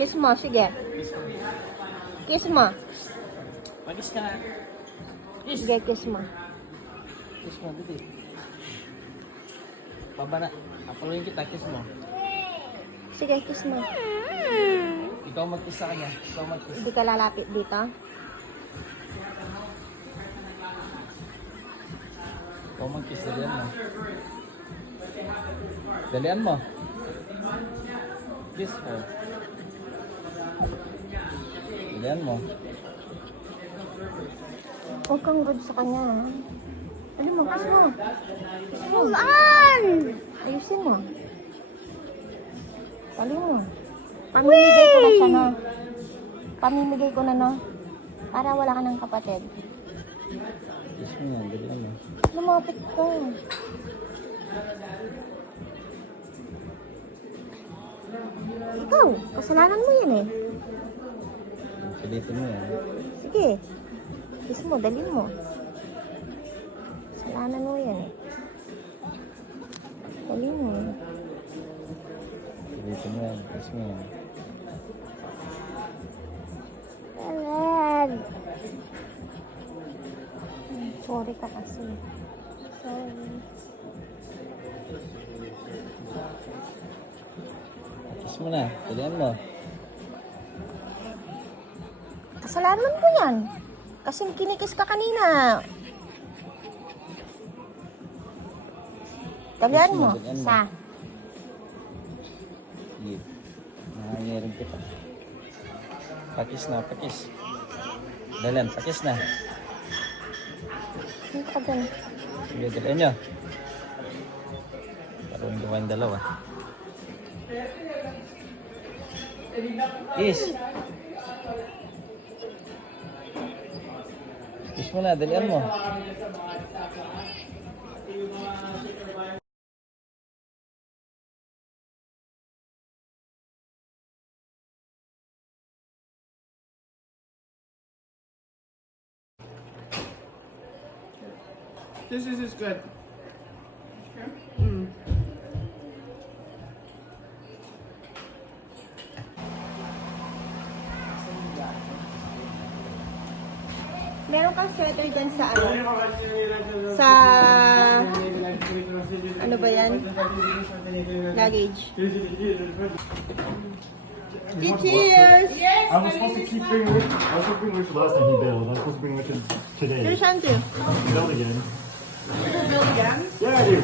Kiss mo, sige. Kiss mo. Mag-kiss ka na. Kiss. Sige, kiss mo. Kiss mo, dito. Pabana. Apuluin kita, kiss mo. Sige, kiss mo. Ikaw mag-kiss sa kanya. Ikaw mag-kiss. Hindi ka lalapit dito. Ikaw mag-kiss. Dalian mo. Dalian mo. Kiss mo. Dalian mo. Huwag kang good sa kanya. Ha? Ano mo, kiss mo. Hold on! Ayusin mo. Tali mo. Pamimigay ko na siya, no? Pamimigay ko na, no? Para wala ka ng kapatid. Kiss mo yan. Dalian mo. Lumapit ka. Ikaw, kasalanan mo yan eh. Pilitin mo yan. Sige. Kiss mo, dalhin mo. Kasalanan mo yan eh. Dalhin mo. Pilitin mo yan. Kiss mo yan. Alan. Sorry ka kasi. Sorry. Kiss mo na. Dalian mo. Kasalanan mo yan. Kasi kinikis ka kanina. Dalian mo. Dalian mo. Sa. Sige. Nangangirin kita. Pakis na, pakis. Dalian, pakis na. Dito ka dun. Sige, dalian nyo. Parang gawin dalawa. Kiss. Kiss mo na, dalian mo. This is good. Meron kang sweater dyan sa ano? Sa... Ano ba yan? Luggage. Cheers! I was supposed to keep bringing Richard. I was supposed to bring Richard last time he bailed. I was supposed to bring Richard today. There's Andrew. He bailed again. Build again? Yeah, I do.